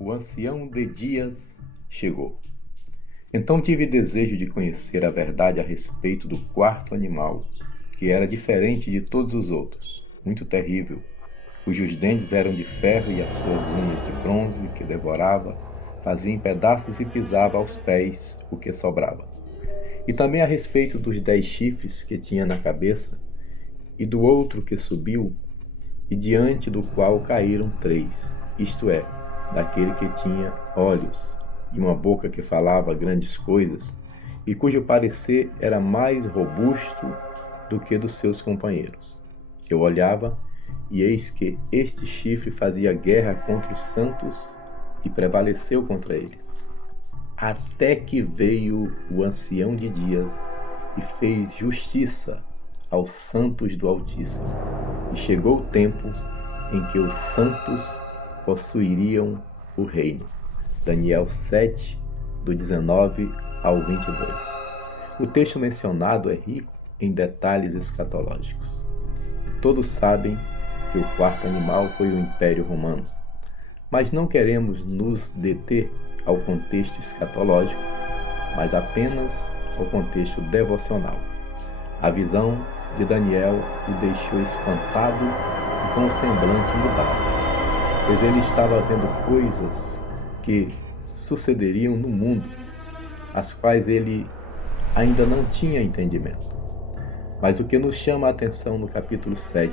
O ancião de dias chegou. Então tive desejo de conhecer a verdade a respeito do quarto animal, que era diferente de todos os outros, muito terrível, cujos dentes eram de ferro e as suas unhas de bronze, que devorava, fazia em pedaços e pisava aos pés o que sobrava. E também a respeito dos 10 chifres que tinha na cabeça, e do outro que subiu, e diante do qual caíram 3, isto é, daquele que tinha olhos e uma boca que falava grandes coisas, e cujo parecer era mais robusto do que dos seus companheiros. Eu olhava, e eis que este chifre fazia guerra contra os santos e prevaleceu contra eles. Até que veio o ancião de dias e fez justiça aos santos do Altíssimo. E chegou o tempo em que os santos possuiriam o reino. Daniel 7, do 19 ao 22. O texto mencionado é rico em detalhes escatológicos. Todos sabem que o quarto animal foi o Império Romano. Mas não queremos nos deter ao contexto escatológico, mas apenas ao contexto devocional. A visão de Daniel o deixou espantado e com o semblante mudado, pois ele estava vendo coisas que sucederiam no mundo, as quais ele ainda não tinha entendimento. Mas o que nos chama a atenção no capítulo 7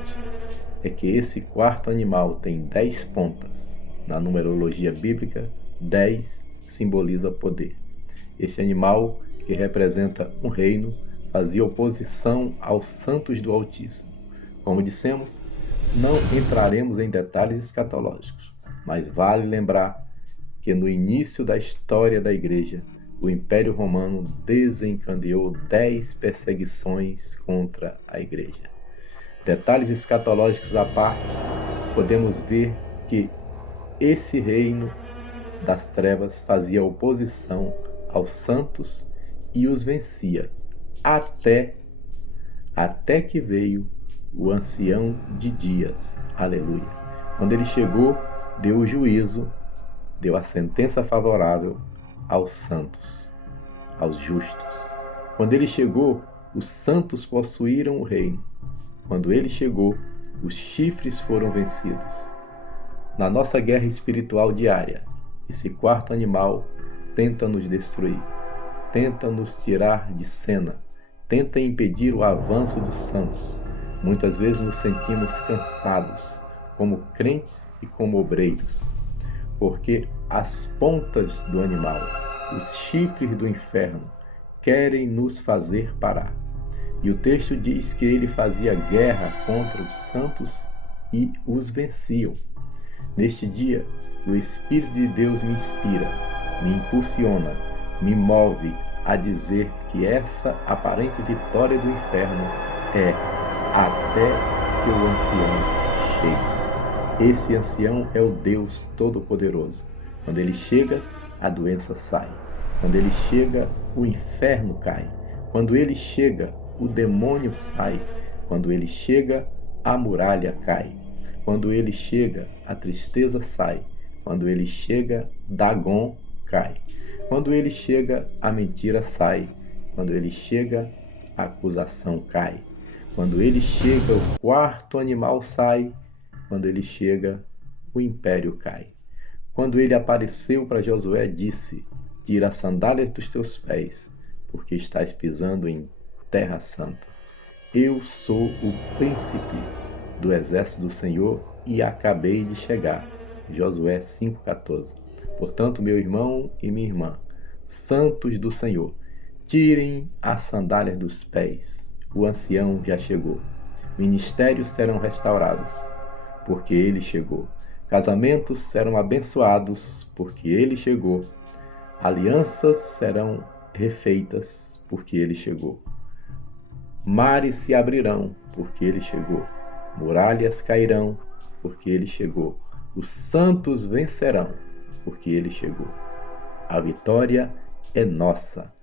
é que esse quarto animal tem 10 pontas. Na numerologia bíblica, 10 simboliza poder. Esse animal, que representa um reino, fazia oposição aos santos do Altíssimo. Como dissemos, não entraremos em detalhes escatológicos, mas vale lembrar que no início da história da Igreja, o Império Romano desencadeou 10 perseguições contra a Igreja. Detalhes escatológicos à parte, podemos ver que esse reino das trevas fazia oposição aos santos e os vencia, até que veio o ancião de dias. Aleluia. Quando ele chegou, deu o juízo, deu a sentença favorável aos santos, aos justos. Quando ele chegou, os santos possuíram o reino. Quando ele chegou, os chifres foram vencidos. Na nossa guerra espiritual diária, esse quarto animal tenta nos destruir, tenta nos tirar de cena, tenta impedir o avanço dos santos. Muitas vezes nos sentimos cansados, como crentes e como obreiros, porque as pontas do animal, os chifres do inferno, querem nos fazer parar. E o texto diz que ele fazia guerra contra os santos e os venciam. Neste dia, o Espírito de Deus me inspira, me impulsiona, me move a dizer que essa aparente vitória do inferno é até que o ancião chegue. Esse ancião é o Deus Todo-Poderoso. Quando ele chega, a doença sai. Quando ele chega, o inferno cai. Quando ele chega, o demônio sai. Quando ele chega, a muralha cai. Quando ele chega, a tristeza sai. Quando ele chega, Dagon cai. Quando ele chega, a mentira sai. Quando ele chega, a acusação cai. Quando ele chega, o quarto animal sai. Quando ele chega, o império cai. Quando ele apareceu para Josué, disse: tira as sandálias dos teus pés, porque estás pisando em terra santa. Eu sou o príncipe do exército do Senhor e acabei de chegar. Josué 5,14. Portanto, meu irmão e minha irmã, santos do Senhor, tirem as sandálias dos pés. O ancião já chegou. Ministérios serão restaurados, porque ele chegou. Casamentos serão abençoados, porque ele chegou. Alianças serão refeitas, porque ele chegou. Mares se abrirão, porque ele chegou. Muralhas cairão, porque ele chegou. Os santos vencerão, porque ele chegou. A vitória é nossa,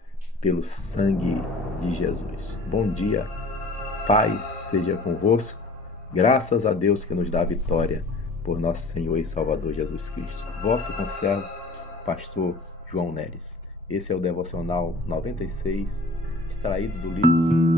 pelo sangue de Jesus. Bom dia, paz seja convosco. Graças a Deus que nos dá a vitória por nosso Senhor e Salvador Jesus Cristo. Vosso conservo, pastor João Neres. Esse é o Devocional 96, extraído do livro